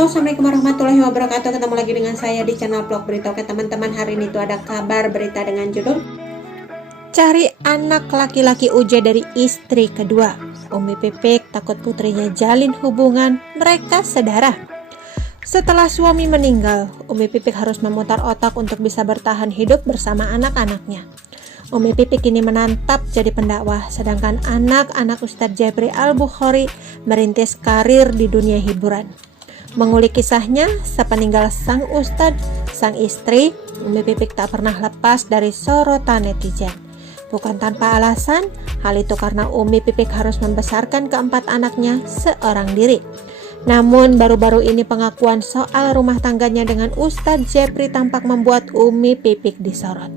Halo, assalamualaikum warahmatullahi wabarakatuh. Ketemu lagi dengan saya di channel vlog berita. Oke teman-teman, hari ini tuh ada kabar berita dengan judul cari anak laki-laki UJ dari istri kedua. Umi Pipik takut putrinya jalin hubungan, mereka sedarah. Setelah suami meninggal, Umi Pipik harus memutar otak untuk bisa bertahan hidup bersama anak-anaknya. Umi Pipik kini menantap jadi pendakwah, sedangkan anak-anak Ustadz Jepri Al-Bukhari merintis karir di dunia hiburan. Mengulik kisahnya, sepeninggal sang ustadz, sang istri, Umi Pipik tak pernah lepas dari sorotan netizen. Bukan tanpa alasan, hal itu karena Umi Pipik harus membesarkan keempat anaknya seorang diri. Namun baru-baru ini pengakuan soal rumah tangganya dengan Ustadz Jepri tampak membuat Umi Pipik disorot.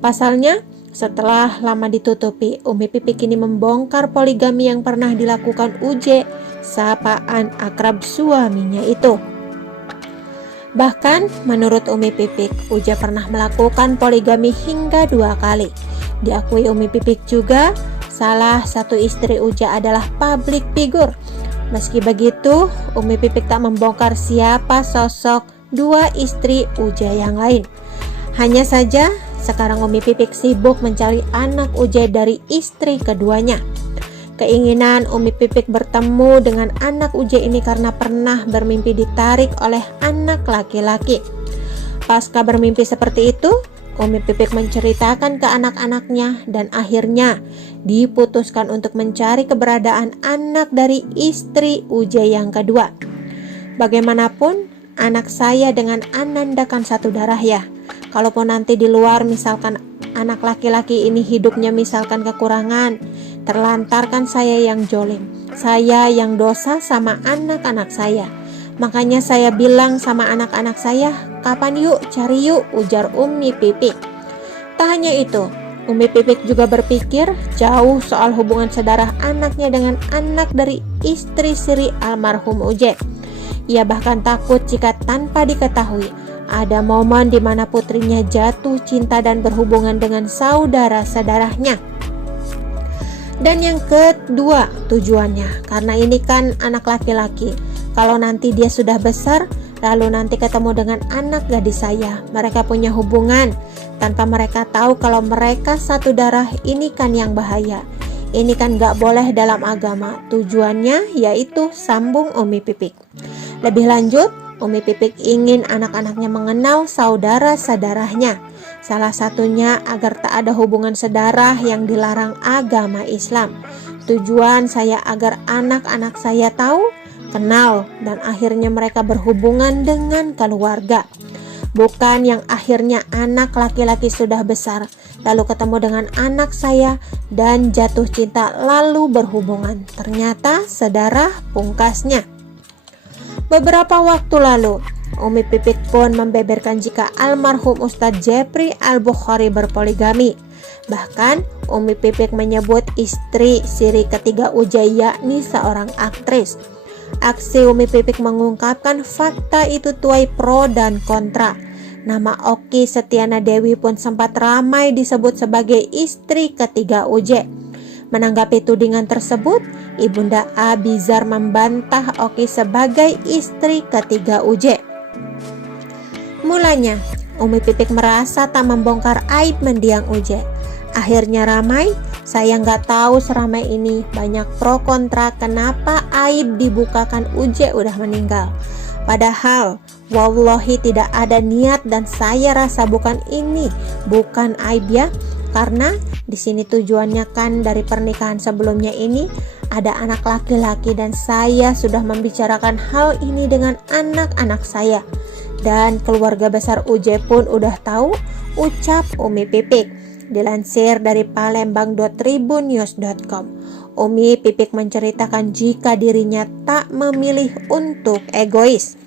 Pasalnya, setelah lama ditutupi, Umi Pipik kini membongkar poligami yang pernah dilakukan UJ, sapaan akrab suaminya itu. Bahkan menurut Umi Pipik, UJ pernah melakukan poligami hingga 2 kali. Diakui Umi Pipik juga, salah satu istri UJ adalah public figure. Meski begitu, Umi Pipik tak membongkar siapa sosok 2 istri UJ yang lain. Hanya saja, sekarang Umi Pipik sibuk mencari anak UJ dari istri keduanya. Keinginan Umi Pipik bertemu dengan anak UJ ini karena pernah bermimpi ditarik oleh anak laki-laki. Pasca bermimpi seperti itu, Umi Pipik menceritakan ke anak-anaknya dan akhirnya diputuskan untuk mencari keberadaan anak dari istri UJ yang kedua. Bagaimanapun, anak saya dengan Ananda kan satu darah ya. Kalaupun nanti di luar misalkan anak laki-laki ini hidupnya misalkan kekurangan, terlantarkan saya yang jolim, saya yang dosa sama anak-anak saya. Makanya saya bilang sama anak-anak saya, kapan yuk cari yuk, ujar Umi Pipik. Tak hanya itu, Umi Pipik juga berpikir jauh soal hubungan sedarah anaknya dengan anak dari istri Sri almarhum UJ. Ia bahkan takut jika tanpa diketahui ada momen di mana putrinya jatuh cinta dan berhubungan dengan saudara-saudaranya. Dan yang kedua tujuannya, karena ini kan anak laki-laki. Kalau nanti dia sudah besar, lalu nanti ketemu dengan anak gadis saya, mereka punya hubungan tanpa mereka tahu kalau mereka satu darah, ini kan yang bahaya. Ini kan gak boleh dalam agama. Tujuannya yaitu sambung Umi Pipik. Lebih lanjut, Umi Pipik ingin anak-anaknya mengenal saudara-saudaranya. Salah satunya agar tak ada hubungan sedarah yang dilarang agama Islam. Tujuan saya agar anak-anak saya tahu, kenal, dan akhirnya mereka berhubungan dengan keluarga. Bukan yang akhirnya anak laki-laki sudah besar, lalu ketemu dengan anak saya dan jatuh cinta lalu berhubungan. Ternyata sedarah pungkasnya. Beberapa waktu lalu, Umi Pipik pun membeberkan jika almarhum Ustadz Jepri Al-Bukhari berpoligami. Bahkan, Umi Pipik menyebut istri siri ketiga UJ yakni seorang aktris. Aksi Umi Pipik mengungkapkan fakta itu tuai pro dan kontra. Nama Oki Setiana Dewi pun sempat ramai disebut sebagai istri ketiga UJ. Menanggapi tudingan tersebut, Ibunda Abizar membantah Oki sebagai istri ketiga UJ. Mulanya, Umi Pipik merasa tak membongkar aib mendiang UJ. Akhirnya ramai, saya nggak tahu seramai ini, banyak pro kontra kenapa aib dibukakan UJ udah meninggal. Padahal, wallahi tidak ada niat dan saya rasa bukan aib ya. Karena di sini tujuannya kan dari pernikahan sebelumnya ini ada anak laki-laki dan saya sudah membicarakan hal ini dengan anak-anak saya. Dan keluarga besar UJ pun udah tahu, ucap Umi Pipik. Dilansir dari palembang.tribunnews.com, Umi Pipik menceritakan jika dirinya tak memilih untuk egois.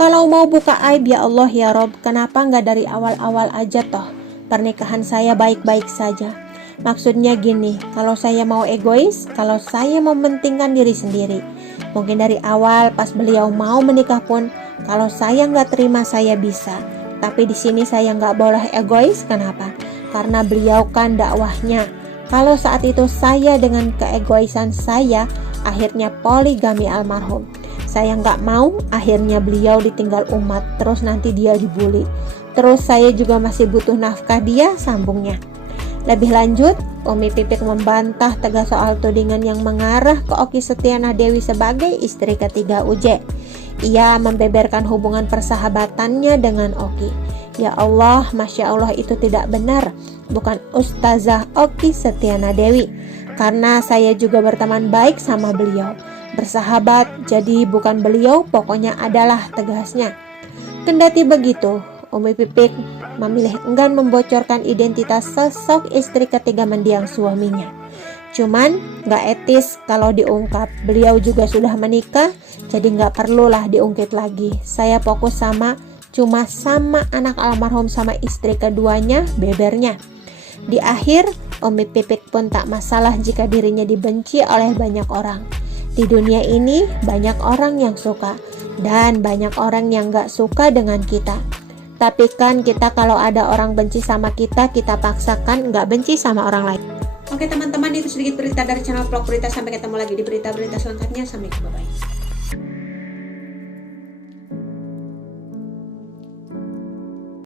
Kalau mau buka aib ya Allah ya Rob, kenapa nggak dari awal-awal aja toh? Pernikahan saya baik-baik saja. Maksudnya gini, kalau saya mau egois, kalau saya mementingkan diri sendiri, mungkin dari awal pas beliau mau menikah pun, kalau saya nggak terima saya bisa. Tapi di sini saya nggak boleh egois, kenapa? Karena beliau kan dakwahnya. Kalau saat itu saya dengan keegoisan saya, akhirnya poligami almarhum. Saya nggak mau akhirnya beliau ditinggal umat, terus nanti dia dibully. Terus saya juga masih butuh nafkah dia, sambungnya. Lebih lanjut, Umi Pipik membantah tegas soal tudingan yang mengarah ke Okky Setiana Dewi sebagai istri ketiga Uje. Ia membeberkan hubungan persahabatannya dengan Okky. Ya Allah, Masya Allah, itu tidak benar. Bukan Ustazah Okky Setiana Dewi. Karena saya juga berteman baik sama beliau. Bersahabat, jadi bukan beliau, pokoknya adalah, tegasnya. Kendati begitu, Umi Pipik memilih enggan membocorkan identitas sosok istri ketiga mendiang suaminya. Cuman gak etis kalau diungkap. Beliau juga sudah menikah, jadi gak perlulah diungkit lagi. Saya fokus cuma sama anak almarhum sama istri keduanya, bebernya. Di akhir, Umi Pipik pun tak masalah jika dirinya dibenci oleh banyak orang. Di dunia ini banyak orang yang suka dan banyak orang yang gak suka dengan kita. Tapi kan kita kalau ada orang benci sama kita paksakan nggak benci sama orang lain. Oke teman-teman, itu sedikit berita dari channel Vlog Berita. Sampai ketemu lagi di berita-berita selanjutnya. Assalamualaikum, bye-bye.